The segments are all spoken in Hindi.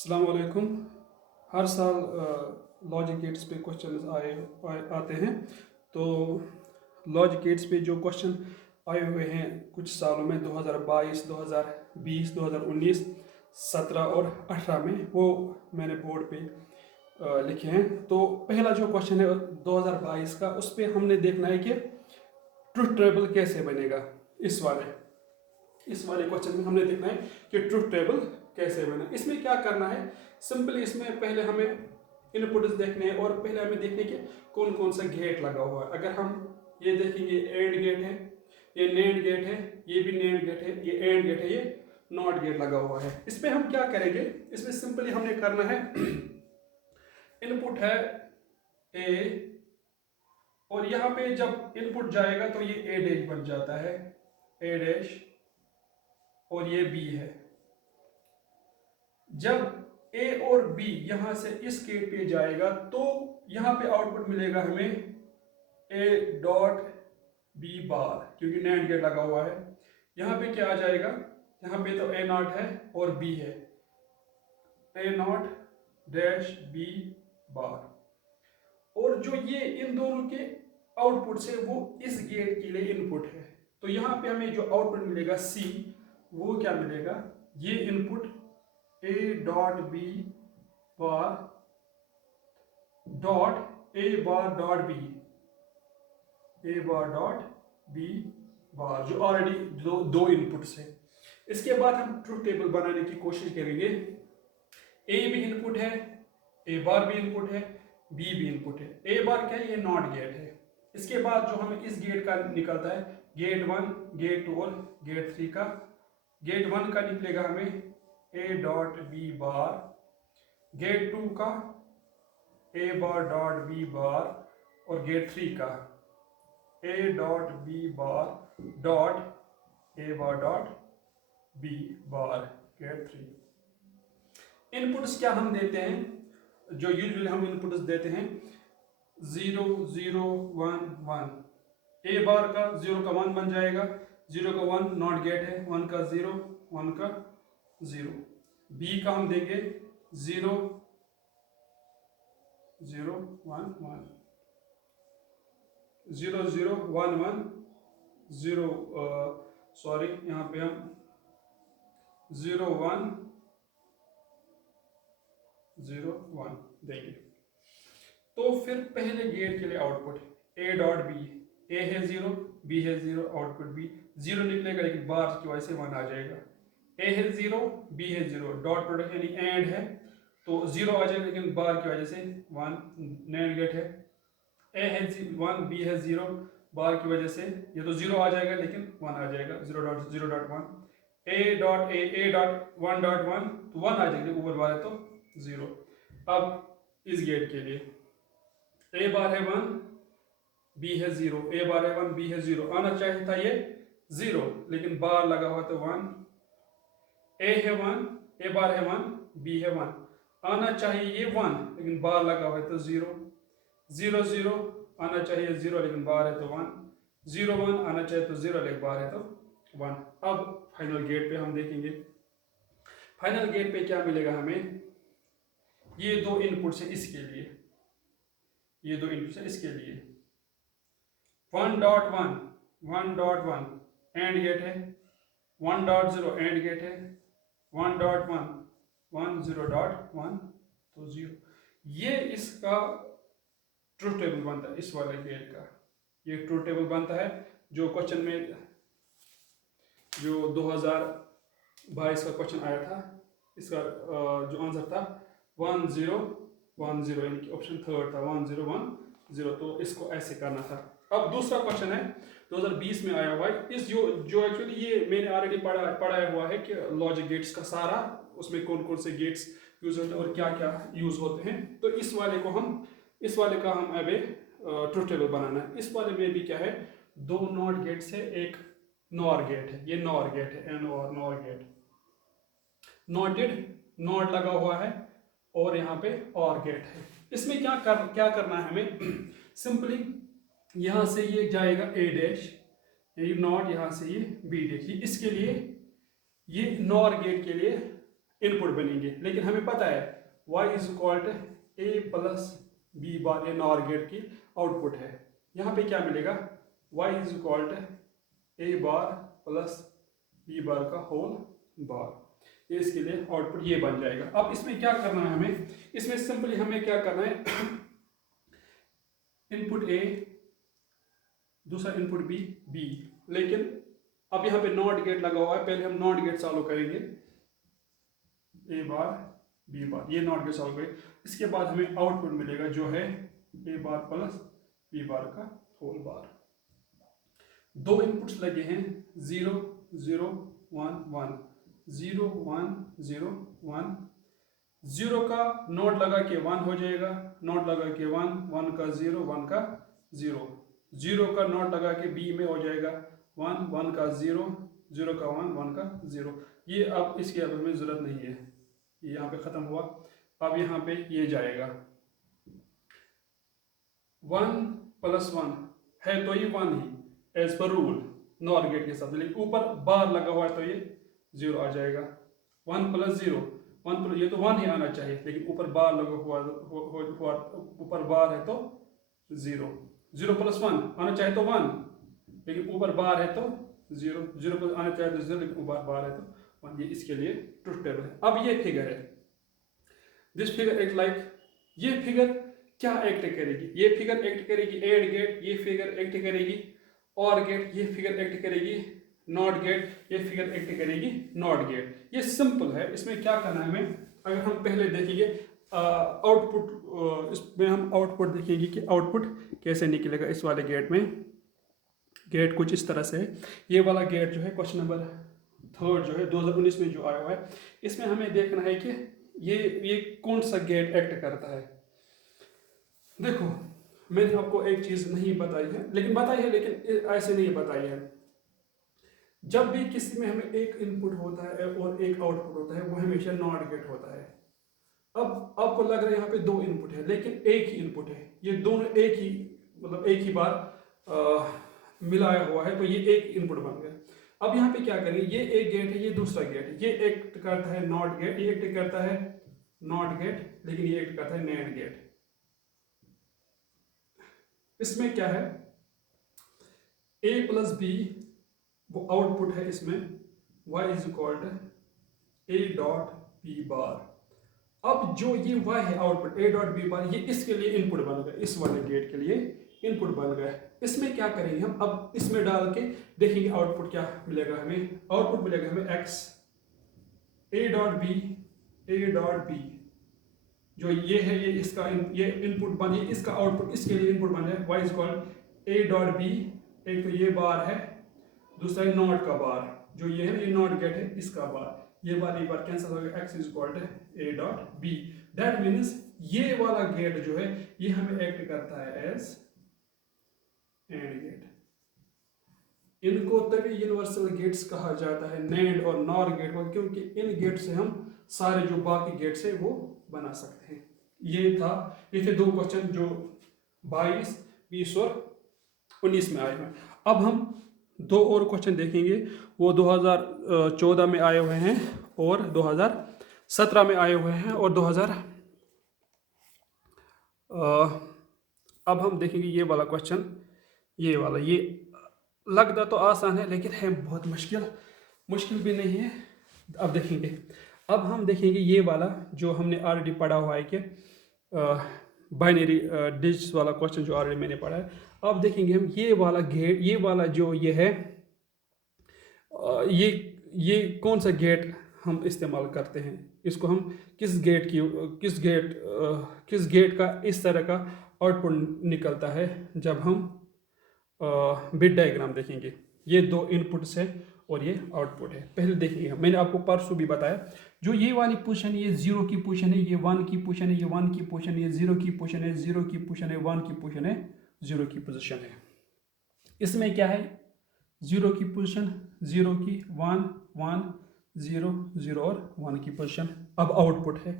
अस्सलाम वालेकुम। हर साल लॉजिक गेट्स पे क्वेश्चन आते हैं। तो लॉजिक गेट्स पे जो क्वेश्चन आए हुए हैं कुछ सालों में 2022, 2020, 2019, 17 और 18 में, वो मैंने बोर्ड पे लिखे हैं। तो पहला जो क्वेश्चन है 2022 का, उस पे हमने देखना है कि ट्रुथ टेबल कैसे बनेगा। इस वाले क्वेश्चन में हमने देखना है कि ट्रुथ टेबल कैसे बना। इसमें क्या करना है, सिंपली इसमें पहले हमें इनपुट्स देखने हैं और पहले हमें देखने के कौन कौन सा गेट लगा हुआ है। अगर हम ये देखेंगे, एंड गेट है, ये नेंड गेट है, ये भी नेंड गेट है, ये एंड गेट है, ये नॉट गेट लगा हुआ है। इस पे हम क्या करेंगे, इसमें सिंपली हमने करना है इनपुट है ए, और यहाँ पे जब इनपुट जाएगा तो ये ए डैश बन जाता है, ए डैश, और ये बी है। जब ए और बी यहां से इस गेट पे जाएगा तो यहां पे आउटपुट मिलेगा हमें ए डॉट बी बार, क्योंकि नैंड गेट लगा हुआ है। यहां पे क्या आ जाएगा, यहां पे तो ए नॉट है और बी है, ए नॉट डैश बी बार। और जो ये इन दोनों के आउटपुट से वो इस गेट के लिए इनपुट है। तो यहां पे हमें जो आउटपुट मिलेगा सी, वो क्या मिलेगा, ये input A dot B bar dot A bar dot B, A bar dot B bar, जो ऑलरेडी दो इनपुट्स है। इसके बाद हम ट्रुथ टेबल बनाने की कोशिश करेंगे। ए भी इनपुट है, ए बार भी इनपुट है, बी भी इनपुट है। ए बार क्या है, ये नॉट गेट है। इसके बाद जो हमें इस गेट का निकलता है, गेट 1, गेट 2 और गेट 3 का। गेट 1 का निकलेगा हमें A dot B bar, gate 2 का ए बार डॉट बी बार, और गेट 3 का A dot B bar dot A bar dot B bar, gate 3। Inputs क्या हम देते हैं, जो यूजुअली हम इनपुट्स देते हैं 0 0 1 1। ए बार का 0 का 1 बन जाएगा, 0 का 1 नॉट गेट है, 1 का 0, 1 का 0। बी का हम देंगे 0 0 1 1, 0 0 1 1 0, सॉरी यहाँ पे हम 0 1 0 1 देंगे। तो फिर पहले गेट के लिए आउटपुट ए डॉट बी, ए है 0, बी है 0, आउटपुट बी 0 निकलेगा, लेकिन बार की वजह से 1 आ जाएगा। ए है 0, बी है 0, डॉट प्रोडक्ट यानी एंड है तो 0 आ जाएगा, लेकिन बार की वजह से 1, नैंड गेट है। ए है 1, बी है 0, बार की वजह से ये तो 0 आ जाएगा, लेकिन 1 आ जाएगा, 0.0.1। ए डॉट ए डॉट 1.1, तो 1 आ जाएगा, ऊपर बार है तो 0। अब इस गेट के लिए ए बार है 1, बी है 0, ए बार है 1, बी है 0, आना चाहिए था ये 0, लेकिन बार लगा हुआ तो 1। ए है 1, ए बार है 1, बी है 1, आना चाहिए ये 1, लेकिन बार लगा हुआ है तो 0। 0 0 आना चाहिए 0, लेकिन बार है तो 1। 0 1 आना चाहिए तो 0, लेकिन बार है तो 1। अब फाइनल गेट पे हम देखेंगे, फाइनल गेट पे क्या मिलेगा हमें, ये दो इनपुट है इसके लिए, ये दो इनपुट है इसके लिए 1.1 1.1 एंड गेट है, 1.0 एंड गेट है, 1.1 1 0.1 तो 0। ये इसका ट्रुथ टेबल बनता है, इस वाले गेट का ये ट्रुथ टेबल बनता है। जो क्वेश्चन में जो 2022 का क्वेश्चन आया था, इसका जो आंसर था 1 0 1 0, यानी कि ऑप्शन थर्ड था 1 0 1 0। तो इसको ऐसे करना था। अब दूसरा क्वेश्चन है 2020 में आया हुआ है। इस जो एक्चुअली ये मैंने ऑलरेडी पढ़ाया हुआ है कि लॉजिक गेट्स का सारा, उसमें कौन कौन से गेट्स यूज होते हैं और क्या क्या यूज होते हैं। तो इस वाले का हम अभी ट्रुथ टेबल बनाना है। इस वाले में भी क्या है, दो नॉट गेट्स है, एक नॉर गेट है, ये नॉर गेट है, नॉर गेट, नॉटेड नॉट लगा हुआ है, और यहाँ पे और गेट है। इसमें क्या करना है हमें, सिंपली यहां से ये जाएगा ए डैश, ये नॉट, यहां से ये बी डैश, इसके लिए ये नॉर गेट के लिए इनपुट बनेंगे, लेकिन हमें पता है y is equal to A plus B bar, ये नॉर गेट की आउटपुट है। यहाँ पे क्या मिलेगा, y is equal to A bar plus B bar का होल बार, ये इसके लिए आउटपुट ये बन जाएगा। अब इसमें क्या करना है हमें, इसमें सिंपली हमें क्या करना है, इनपुट ए, दूसरा इनपुट बी, लेकिन अब यहाँ पे नॉट गेट लगा हुआ है, पहले हम नॉट गेट चालू करेंगे, ए बार बी बार, ये नॉट गेट चालू करेंगे, इसके बाद हमें आउटपुट मिलेगा जो है ए बार प्लस बी बार का होल बार। दो इनपुट्स लगे हैं 0 0 1 1, 0 1 0 1, 0 का नोट लगा के 1 हो जाएगा, नोट लगा के 1, 1 का 0, 1 का 0, 0 का नोट लगा के बी में हो जाएगा 1, 1 का 0, 0 का 1, 1 का 0। ये अब इसकी अब हमें ज़रूरत नहीं है, ये यहाँ पे ख़त्म हुआ। अब यहाँ पे ये जाएगा 1 प्लस 1 है तो ये 1 ही एज पर रूल नॉर गेट के साथ, लेकिन ऊपर बार लगा हुआ है तो ये 0 आ जाएगा। 1 प्लस 0, 1 प्लस, ये तो 1 ही आना चाहिए, लेकिन ऊपर बार लगा हुआ ऊपर बार है तो 0, 0 प्लस 1 आना चाहिए तो 1, लेकिन ऊपर बार है तो 0, 0 प्लस आना चाहिए तो 0, लेकिन ऊपर बार है तो 1, ये इसके लिए ट्रुथ टेबल है। अब ये फिगर है, दिस फिगर एक्ट लाइक, ये फिगर क्या एक्ट करेगी, ये फिगर एक्ट करेगी एड गेट, ये फिगर एक्ट करेगी और गेट, ये फिगर एक्ट करेगी नॉट गेट, ये फिगर एक्ट करेगी नॉट गेट। ये सिंपल है, इसमें क्या करना है हमें, अगर हम पहले देखेंगे आउटपुट, इसमें हम आउटपुट देखेंगे कि आउटपुट कैसे निकलेगा इस वाले गेट में। गेट कुछ इस तरह से है, ये वाला गेट जो है क्वेश्चन नंबर 3 जो है 2019 में जो आया हुआ है, इसमें हमें देखना है कि ये कौन सा गेट एक्ट करता है। देखो मैंने आपको एक चीज़ नहीं बताई है, लेकिन बताई है, लेकिन ऐसे नहीं बताई है। जब भी किसी में हमें एक इनपुट होता है और एक आउटपुट होता है, वो हमेशा नॉट गेट होता है। अब आपको लग रहा है यहाँ पे 2 इनपुट है, लेकिन एक ही इनपुट है, ये दोनों एक ही, मतलब एक ही बार मिलाया हुआ है, तो ये एक इनपुट बन गया। अब यहाँ पे क्या करेंगे, ये एक गेट है, ये दूसरा गेट है, ये एक्ट करता है नॉट गेट, ये एक्ट करता है नॉट गेट, लेकिन ये एक्ट करता है नैंड गेट। इसमें क्या है, a प्लस बी वो आउटपुट है, इसमें y is equal to A dot B bar. अब जो ये y है output a dot B bar, ये इसके लिए इनपुट बन गया, इस वाले गेट के लिए इनपुट बन गया। इसमें क्या करेंगे हम, अब इसमें डाल के देखेंगे आउटपुट क्या मिलेगा हमें, आउटपुट मिलेगा हमें x a डॉट बी, जो ये है, ये इसका ये इनपुट बन, ये इसका आउटपुट इसके लिए इनपुट बन है y is equal a dot B, एक तो ये बार है, दूसरा है नॉट का बार, जो ये है ना, ये नॉट गेट है, इसका बार, ये बार कैंसिल हो गया, x is equal to a dot B. That means ये वाला गेट जो है ये हमें एक्ट करता है एज एंड गेट। इनको तभी यूनिवर्सल गेट्स कहा जाता है, नैंड और नॉर गेट को, क्योंकि इन गेट से हम सारे जो बाकी गेट्स है वो बना सकते हैं। ये थे 2 क्वेश्चन जो 22, 20 और 19 में आए हैं। अब हम 2 और क्वेश्चन देखेंगे, वो 2014 में आए हुए हैं और 2017 में आए हुए हैं और अब हम देखेंगे ये वाला क्वेश्चन, ये वाला, ये लगता तो आसान है लेकिन है बहुत मुश्किल भी नहीं है। अब देखेंगे, अब हम देखेंगे ये वाला जो हमने ऑलरेडी पढ़ा हुआ है कि बाइनरी डिजिट्स वाला क्वेश्चन जो ऑलरेडी मैंने पढ़ा है। अब देखेंगे हम ये वाला गेट, ये वाला जो ये है, ये कौन सा गेट हम इस्तेमाल करते हैं, इसको हम किस गेट का इस तरह का आउटपुट निकलता है जब हम बिट डायग्राम देखेंगे। ये 2 इनपुट्स है और ये आउटपुट है। पहले देखिए, मैंने आपको परसों भी बताया, जो ये वाली पोजीशन, ये 0 की पोजीशन है, ये 1 की पोजीशन है, ये 1 की पोजीशन है, ये 0 की पोजीशन है, 0 की पोजीशन है, 1 की पोजीशन है, 0 की पोजीशन है। इसमें क्या है, 0 की पोजीशन, 0 की 1 1 0 0 और 1 की पोजीशन। अब आउटपुट है,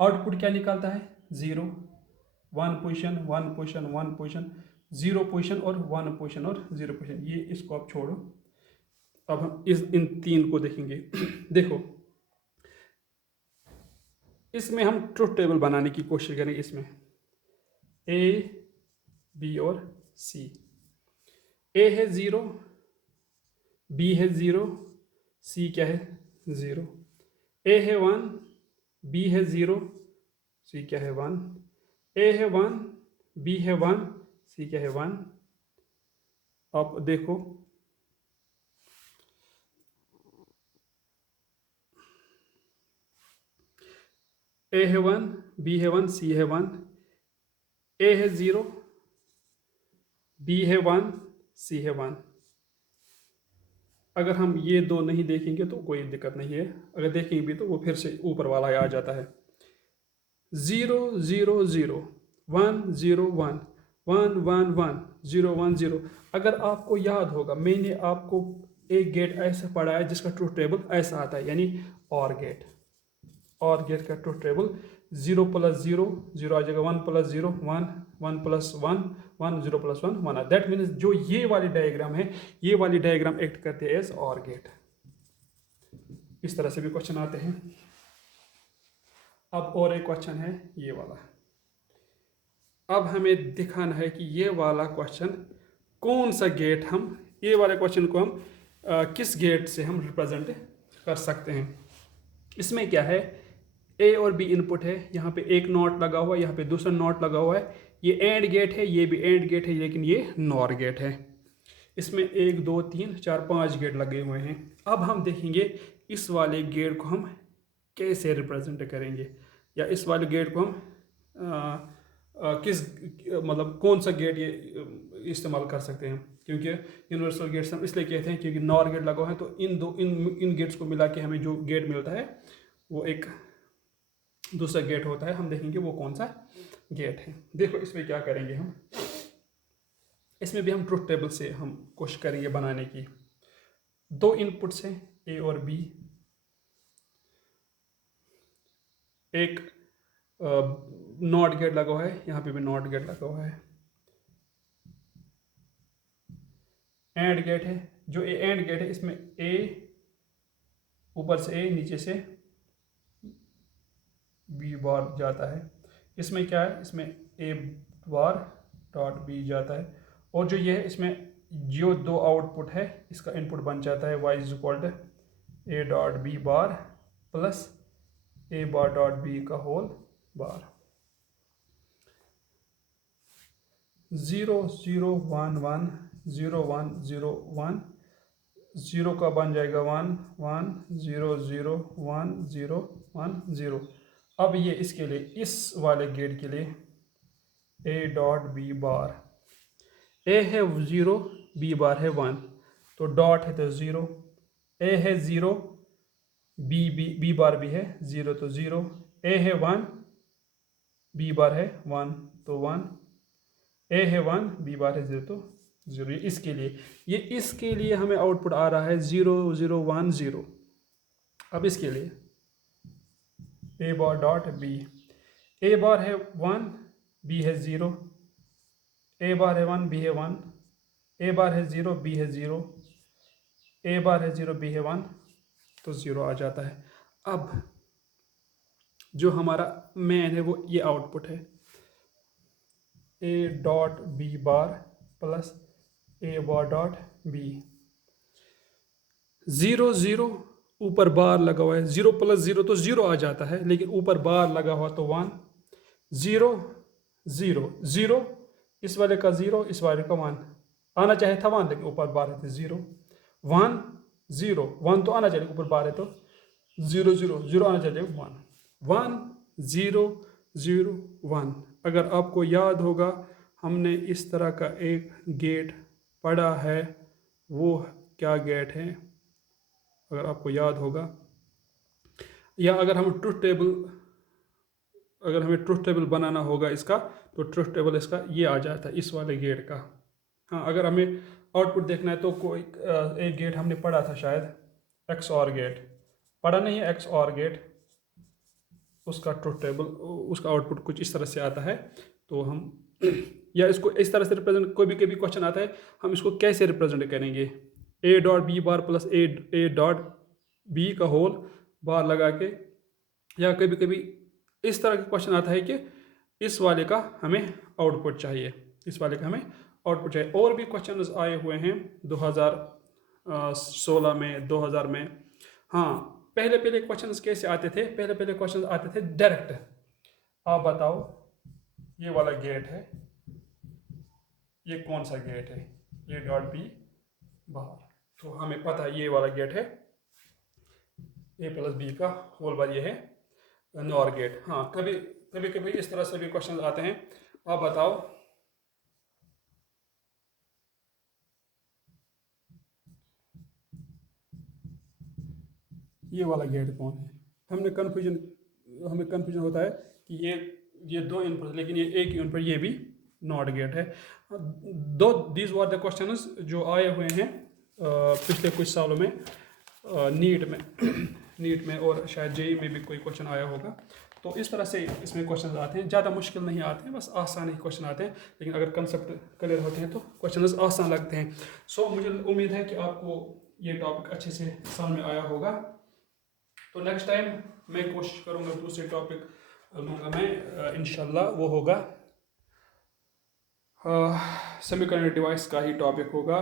आउटपुट क्या निकलता है, 0 1 पोजीशन 1 पोजीशन 1 पोजीशन 0 पोजीशन और 1 पोजीशन और 0 पोजीशन। ये इसको आप छोड़ो, अब हम इन 3 को देखेंगे। देखो इसमें हम ट्रुथ टेबल बनाने की कोशिश करेंगे। इसमें ए, बी और सी। ए है 0, बी है 0, सी क्या है 0। ए है 1, बी है 0, सी क्या है 1। ए है 1, बी है 1, सी क्या है 1। आप देखो ए है 1, बी है 1, सी है 1। ए है 0, बी है 1, सी है 1। अगर हम ये दो नहीं देखेंगे तो कोई दिक्कत नहीं है, अगर देखेंगे भी तो वो फिर से ऊपर वाला आ जाता है। 0 0 0, 1 0 1, 1 1 1, 0 1 0। अगर आपको याद होगा मैंने आपको एक गेट ऐसा पढ़ा है जिसका ट्रूथ टेबल ऐसा आता है, यानी और गेट। और गेट का ट्रूथ टेबल 0 + 0 0 आ जाएगा, 1 + 0 1, 1 + 1 1, 0 + 1 1। दैट मीन्स जो ये वाली डायग्राम है, ये वाली डायग्राम एक्ट करते हैं एज और गेट। इस तरह से भी क्वेश्चन आते हैं। अब और एक क्वेश्चन है ये वाला। अब हमें दिखाना है कि ये वाला क्वेश्चन कौन सा गेट हम, ये वाले क्वेश्चन को हम किस गेट से हम रिप्रेजेंट कर सकते हैं। इसमें क्या है, ए और बी इनपुट है, यहाँ पे एक नॉट लगा हुआ है, यहाँ पे दूसरा नॉट लगा हुआ है। ये एंड गेट है, ये भी एंड गेट है, लेकिन ये नॉर गेट है। इसमें 1 2 3 4 5 गेट लगे हुए हैं। अब हम देखेंगे इस वाले गेट को हम कैसे रिप्रेजेंट करेंगे, या इस वाले गेट को हम किस मतलब कौन सा गेट ये इस्तेमाल कर सकते हैं। क्योंकि यूनिवर्सल गेट्स हम इसलिए कहते हैं क्योंकि नॉर गेट लगा हुआ है, तो इन गेट्स को मिला के हमें जो गेट मिलता है वो एक दूसरा गेट होता है। हम देखेंगे वो कौन सा गेट है। देखो इसमें क्या करेंगे हम, इसमें भी हम ट्रुथ टेबल से हम कोशिश करेंगे बनाने की। 2 इनपुट्स हैं ए और बी, एक नॉट गेट लगा हुआ है, यहाँ पे भी नॉट गेट लगा हुआ है। एंड गेट है, जो एंड गेट है इसमें ए ऊपर से ए नीचे से बी बार जाता है। इसमें क्या है, इसमें ए बार डॉट बी जाता है। और जो ये है इसमें जो 2 आउटपुट है इसका इनपुट बन जाता है y = A dot B bar plus A bar dot B का होल बार। 0 0 1 1, 0 1 0 1, 0 का बन जाएगा 1 1, 0 0 1 0 1 0। अब ये इसके लिए, इस वाले गेट के लिए ए डॉट बी बार, ए है 0, बी बार है 1, तो डॉट है तो 0। ए है 0, बी बार भी है 0, तो 0। ए है 1, बी बार है 1, तो 1। ए है 1, बी बार है 0, तो 0। ये इसके लिए हमें आउटपुट आ रहा है 0 0 1 0। अब इसके लिए ए बार डॉट बी, ए बार है 1, बी है 0, ए बार है 1, बी है 1, ए बार है 0, बी है 0, ए बार है 0, बी है 1, तो 0 आ जाता है। अब जो हमारा मेन है वो ये आउटपुट है, A dot B bar plus A bar dot B. 0 0 ऊपर बार लगा हुआ है, 0 + 0 तो 0 आ जाता है, लेकिन ऊपर बार लगा हुआ तो 1। 0 0 0, इस वाले का 0, इस वाले का 1 आना चाहिए था 1, लेकिन ऊपर बार है तो 0 1 0 1 तो आना चाहिए, ऊपर बार है तो 0 0 0 आना चाहिए 1 1 0 0 1। अगर आपको याद होगा हमने इस तरह का एक गेट पढ़ा है, वो क्या गेट है अगर आपको याद होगा, या अगर हमें ट्रुथ टेबल बनाना होगा इसका, तो ट्रुथ टेबल इसका ये आ जाता है इस वाले गेट का। हाँ, अगर हमें आउटपुट देखना है तो कोई एक गेट हमने पढ़ा था शायद, एक्स और गेट पढ़ा नहीं है, एक्स और गेट, उसका ट्रुथ टेबल, उसका आउटपुट कुछ इस तरह से आता है। तो हम या इसको इस तरह से रिप्रेजेंट, कोई भी क्वेश्चन आता है हम इसको कैसे रिप्रेजेंट करेंगे, A dot B bar plus A dot B का होल बार लगा के, या कभी कभी इस तरह का क्वेश्चन आता है कि इस वाले का हमें आउटपुट चाहिए, इस वाले का हमें आउटपुट चाहिए। और भी क्वेश्चन आए हुए हैं 2016 में, 2000 में। हाँ, पहले पहले क्वेश्चंस कैसे आते थे? पहले पहले क्वेश्चंस आते थे डायरेक्ट। आप बताओ, ये वाला गेट है, ये कौन सा गेट है? ए डॉट बी बाहर, तो हमें पता है ये वाला गेट है, ए प्लस बी का होल बार ये है नॉर गेट। हाँ, कभी कभी कभी इस तरह से भी क्वेश्चन आते हैं। आप बताओ, ये वाला गेट कौन है? हमें कन्फ्यूजन होता है कि ये दो इनपुट, लेकिन ये एक ही इनपुट, ये भी नॉट गेट है। दो दीज वर द क्वेश्चंस जो आए हुए हैं पिछले कुछ सालों में नीट में नीट में, और शायद जेई में भी कोई क्वेश्चन आया होगा। तो इस तरह से इसमें क्वेश्चन आते हैं, ज़्यादा मुश्किल नहीं आते हैं, बस आसान ही क्वेश्चन आते हैं। लेकिन अगर कंसेप्ट क्लियर होते हैं तो क्वेश्चन आसान लगते हैं। सो मुझे उम्मीद है कि आपको ये टॉपिक अच्छे से समझ में आया होगा। तो नेक्स्ट टाइम मैं कोशिश करूँगा दूसरे टॉपिक लूँगा मैं, इंशाल्लाह वो होगा सेमीकंडक्टर डिवाइस का ही टॉपिक होगा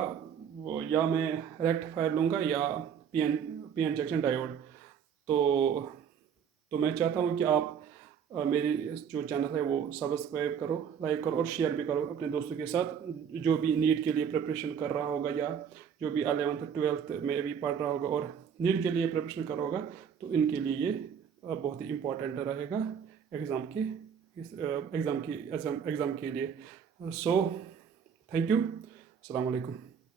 वो, या मैं रेक्टिफायर लूँगा या पीएन जंक्शन डायोड। तो मैं चाहता हूँ कि आप मेरी जो चैनल है वो सब्सक्राइब करो, लाइक करो और शेयर भी करो अपने दोस्तों के साथ, जो भी नीट के लिए प्रिपरेशन कर रहा होगा या जो भी 11th 12th में भी पढ़ रहा होगा और नीट के लिए प्रिपरेशन कर रहा होगा, तो इनके लिए ये बहुत ही इम्पोर्टेंट रहेगा एग्ज़ाम के एग्ज़ाम के लिए। सो थैंक यू, अस्सलाम वालेकुम।